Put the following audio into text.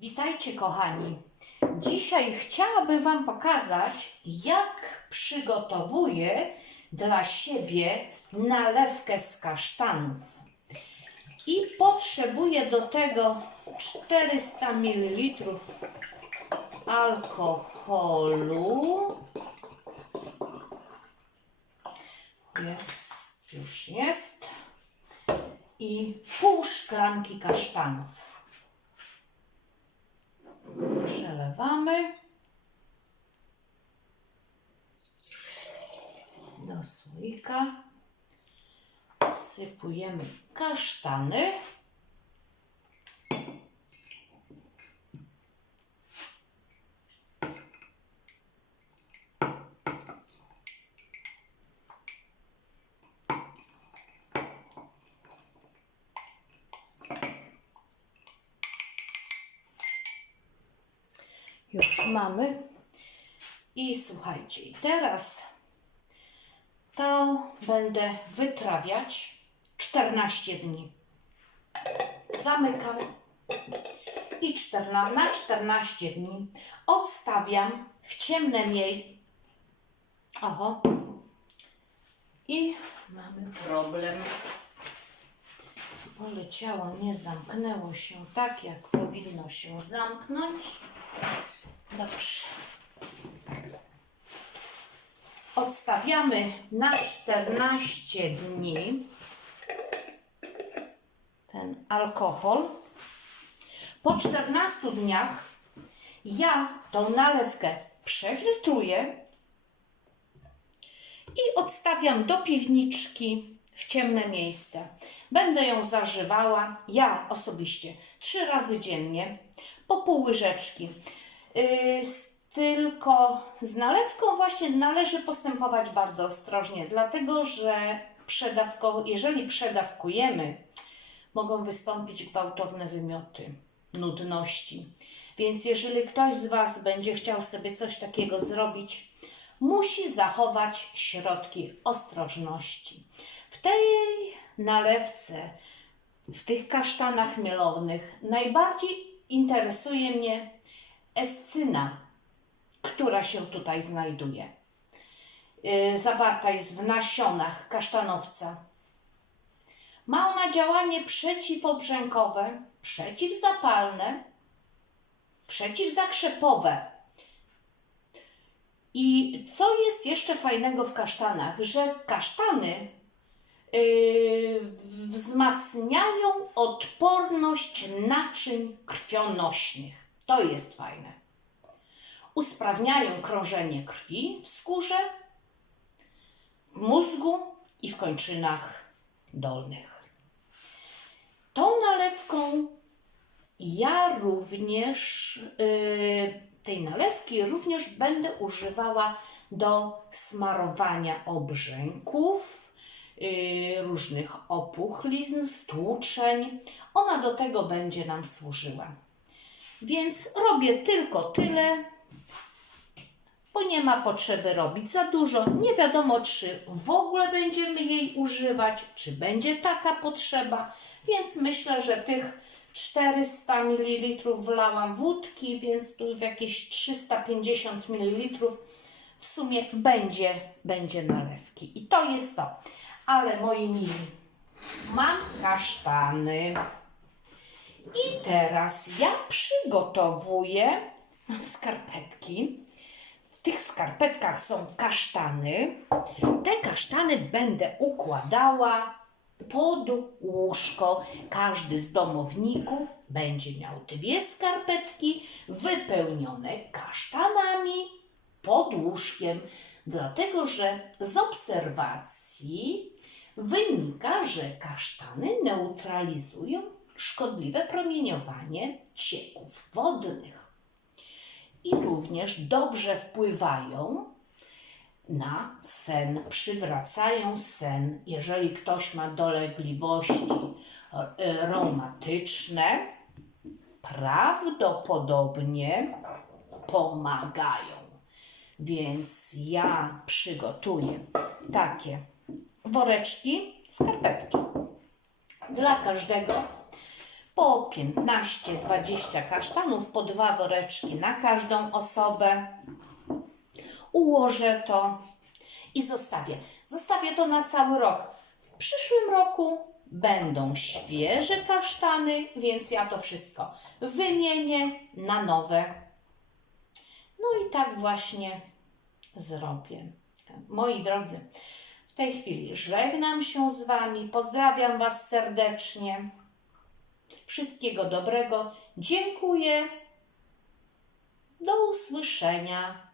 Witajcie kochani. Dzisiaj chciałabym Wam pokazać, jak przygotowuję dla siebie nalewkę z kasztanów. I potrzebuję do tego 400 ml alkoholu. Jest, już jest. I pół szklanki kasztanów. Przelewamy do słoika. Sypujemy kasztany. Już mamy. I słuchajcie, teraz to będę wytrawiać 14 dni. Zamykam i 14, na 14 dni odstawiam w ciemne miejsce. Oho. I mamy problem. Poleciało, nie zamknęło się tak, jak powinno się zamknąć. Dobrze. Odstawiamy na 14 dni ten alkohol. Po 14 dniach ja tą nalewkę przefiltruję i odstawiam do piwniczki w ciemne miejsce. Będę ją zażywała, ja osobiście, trzy razy dziennie, po pół łyżeczki. Z- tylko z nalewką właśnie należy postępować bardzo ostrożnie, dlatego że przedawko, jeżeli przedawkujemy, mogą wystąpić gwałtowne wymioty, nudności. Więc jeżeli ktoś z Was będzie chciał sobie coś takiego zrobić, musi zachować środki ostrożności. W tej nalewce, w tych kasztanach mielownych najbardziej interesuje mnie escyna, która się tutaj znajduje. Yy, Zawarta jest w nasionach kasztanowca. Ma ona działanie przeciwobrzękowe, przeciwzapalne, przeciwzakrzepowe. I co jest jeszcze fajnego w kasztanach, że kasztany yy, wzmacniają odporność naczyń krwionośnych. To jest fajne. Usprawniają krążenie krwi w skórze, w mózgu i w kończynach dolnych. Tą nalewką ja również yy, tej nalewki również będę używała do smarowania obrzęków, yy, różnych opuchlizn, stłuczeń. Ona do tego będzie nam służyła. Więc robię tylko tyle, bo nie ma potrzeby robić za dużo. Nie wiadomo, czy w ogóle będziemy jej używać, czy będzie taka potrzeba, więc myślę, że tych 400 ml wlałam wódki, więc tu w jakieś 350 ml w sumie będzie, będzie nalewki. I to jest to. Ale moi mili, mam kasztany. I teraz ja przygotowuję, skarpetki. W tych skarpetkach są kasztany. Te kasztany będę układała pod łóżko. Każdy z domowników będzie miał dwie skarpetki wypełnione kasztanami pod łóżkiem, dlatego że z obserwacji wynika, że kasztany neutralizują szkodliwe promieniowanie cieków wodnych i również dobrze wpływają na sen, przywracają sen. Jeżeli ktoś ma dolegliwości reumatyczne, prawdopodobnie pomagają. Więc ja przygotuję takie woreczki, skarpetki dla każdego po 15-20 kasztanów, po dwa woreczki na każdą osobę. Ułożę to i zostawię. Zostawię to na cały rok. W przyszłym roku będą świeże kasztany, więc ja to wszystko wymienię na nowe. No i tak właśnie zrobię. Moi drodzy, w tej chwili żegnam się z Wami, pozdrawiam Was serdecznie. Wszystkiego dobrego. Dziękuję. Do usłyszenia.